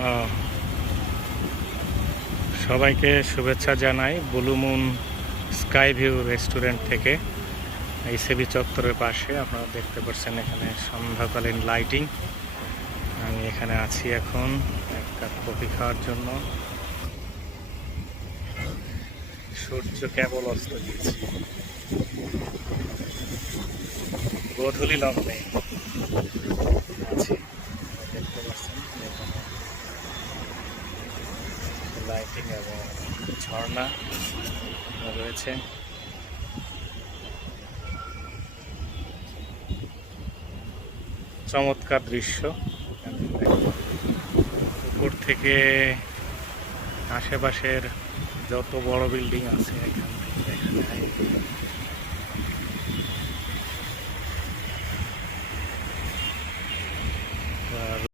আহ, সবাইকে শুভেচ্ছা জানাই blue moon sky view restaurant থেকে। ইসিবি চত্বরের পাশে আপনারা দেখতে পাচ্ছেন এখানে সন্ধ্যাকালীন লাইটিং। আমি এখানে আছি এখন এক কাপ কফি খাওয়ার জন্য। সূর্য কেবল অস্ত গিয়েছে, গোধূলি লগ্নে আছি। দেখতে পাচ্ছেন এখানে লাইটিং এবং ঝর্ণা রয়েছে। চমৎকার দৃশ্য। উপর থেকে আশেপাশের যত বড় বিল্ডিং আছে এখান থেকে দেখা যায়।